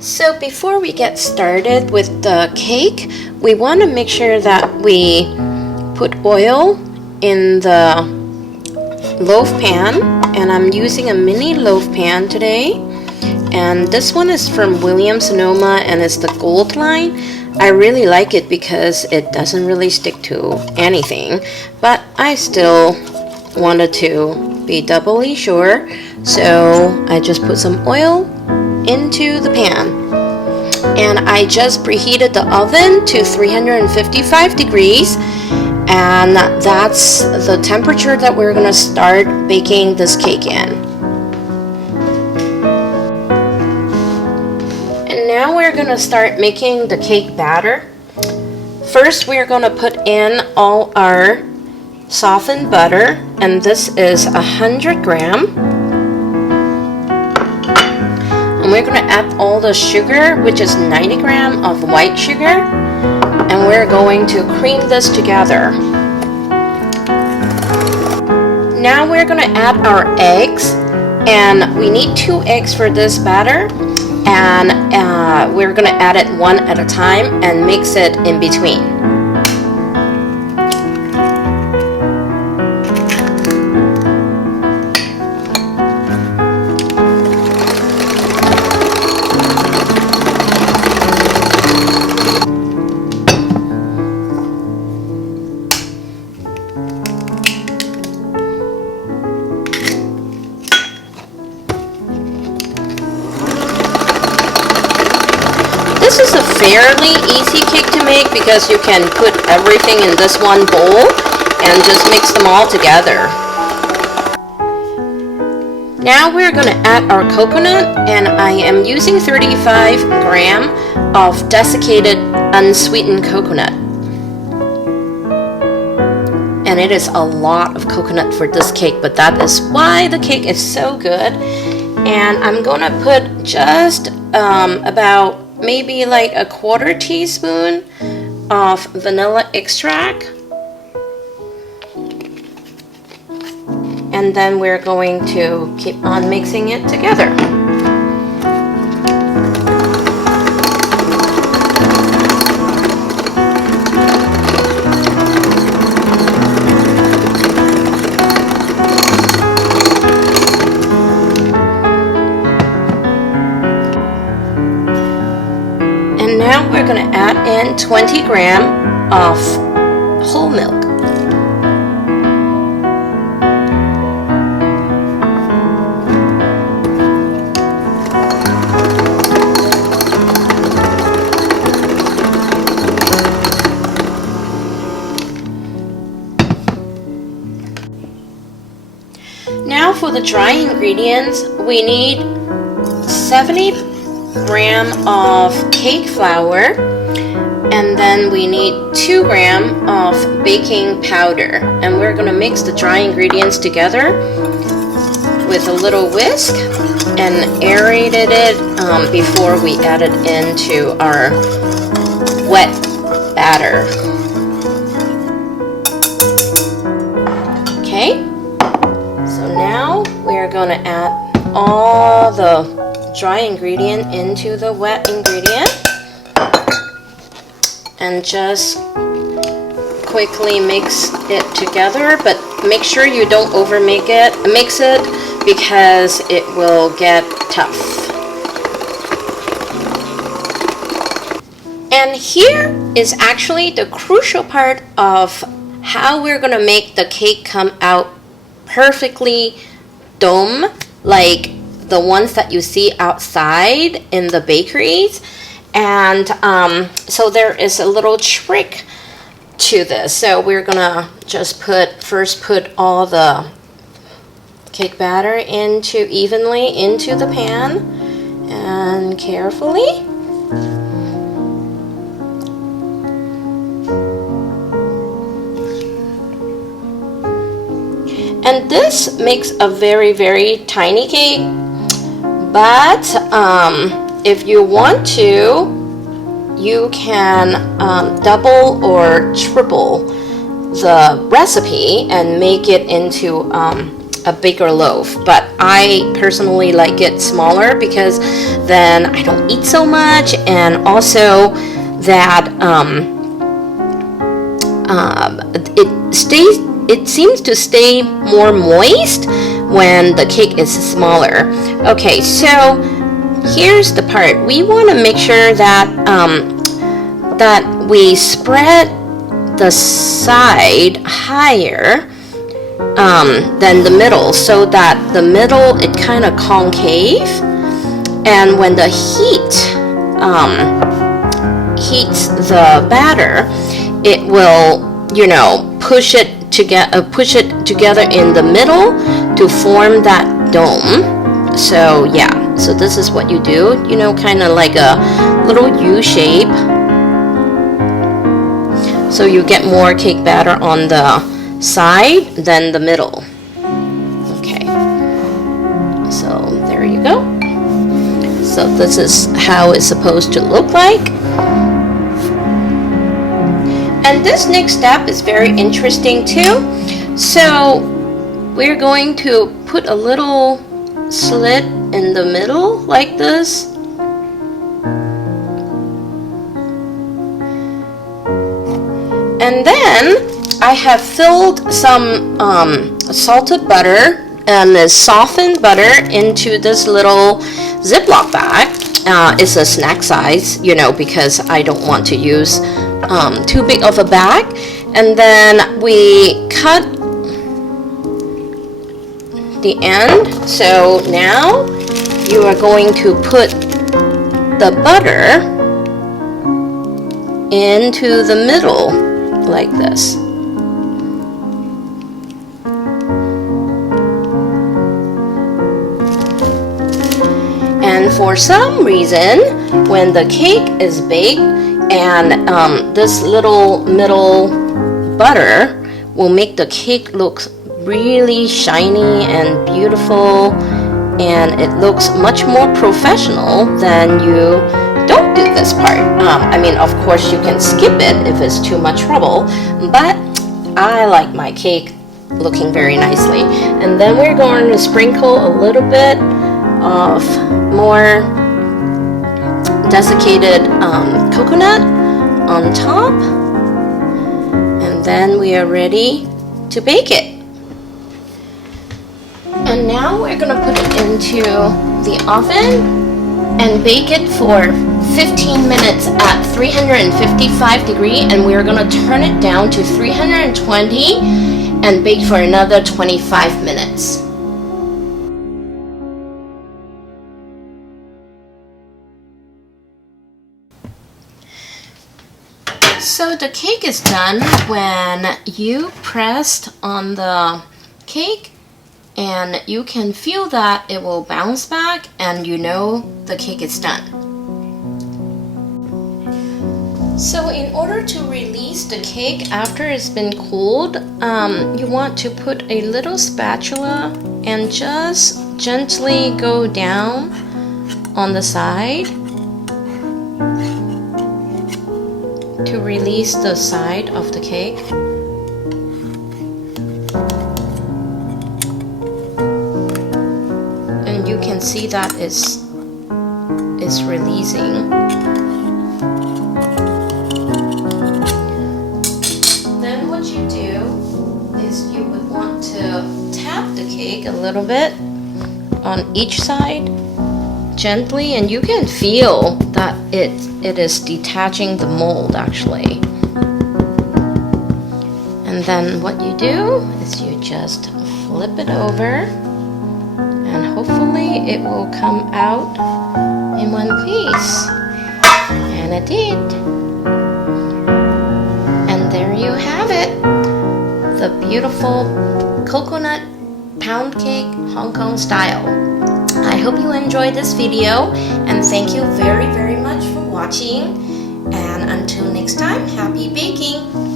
So before we get started with the cake, we want to make sure that we put oil in the loaf pan, and I'm using a mini loaf pan today, and this one is from Williams Sonoma and it's the Gold Line. I really like it because it doesn't really stick to anything, but I still wanted to be doubly sure, so I just put some oil into the pan, and I just preheated the oven to 355 degrees, and that's the temperature that we're gonna start baking this cake in. And now we're gonna start making the cake batter. First, we're gonna put in all our softened butter, and this is 100 grams. And we're going to add all the sugar, which is 90 grams of white sugar, and we're going to cream this together. Now we're going to add our eggs, and we need 2 eggs for this batter, and we're going to add it one at a time and mix it in between. This is a fairly easy cake to make because you can put everything in this one bowl and just mix them all together. Now we're going to add our coconut, and I am using 35 grams of desiccated unsweetened coconut. And it is a lot of coconut for this cake, but that is why the cake is so good. And I'm going to put just about maybe like a 1/4 teaspoon of vanilla extract, and then we're going to keep on mixing it together. Now we're going to add in 20 grams of whole milk. Now for the dry ingredients, we need 70 grams of cake flour, and then we need 2 grams of baking powder, and we're going to mix the dry ingredients together with a little whisk and aerated it before we add it into our wet batter. Okay, so now we're going to add all the dry ingredient into the wet ingredient and just quickly mix it together, but make sure you don't mix it because it will get tough. And here is actually the crucial part of how we're gonna make the cake come out perfectly dome, like the ones that you see outside in the bakeries. And so there is a little trick to this. So we're gonna just first put all the cake batter evenly into the pan, and carefully. And this makes a very, very tiny cake, but if you want to, you can double or triple the recipe and make it into a bigger loaf, but I personally like it smaller because then I don't eat so much, and also that it seems to stay more moist when the cake is smaller. Okay, so here's the part. We want to make sure that that we spread the side higher than the middle, so that the middle it kind of concave, and when the heat heats the batter, it will, you know, push it together in the middle to form that dome. So yeah, so this is what you do, you know, kind of like a little U shape, so you get more cake batter on the side than the middle. Okay, so there you go. So this is how it's supposed to look like. And this next step is very interesting too. So we're going to put a little slit in the middle like this. And then I have filled some salted butter and softened butter into this little Ziploc bag. It's a snack size, you know, because I don't want to use too big of a bag. And then we cut the end. So now you are going to put the butter into the middle like this. And for some reason, when the cake is baked, and this little middle butter will make the cake look really shiny and beautiful, and it looks much more professional than you don't do this part. I mean, of course you can skip it if it's too much trouble, but I like my cake looking very nicely. And then we're going to sprinkle a little bit of more desiccated coconut on top, and then we are ready to bake it. And now we're gonna put it into the oven and bake it for 15 minutes at 355 degrees, and we're gonna turn it down to 320 and bake for another 25 minutes. So the cake is done when you pressed on the cake, and you can feel that it will bounce back, and you know the cake is done. So in order to release the cake after it's been cooled, you want to put a little spatula and just gently go down on the side to release the side of the cake. And you can see that it's releasing. Then what you do is you would want to tap the cake a little bit on each side gently, and you can feel that it is detaching the mold actually. And then what you do is you just flip it over, and hopefully it will come out in one piece. And it did. And there you have it, the beautiful coconut pound cake Hong Kong style. I hope you enjoyed this video, and thank you very, very much for watching. And until next time, happy baking!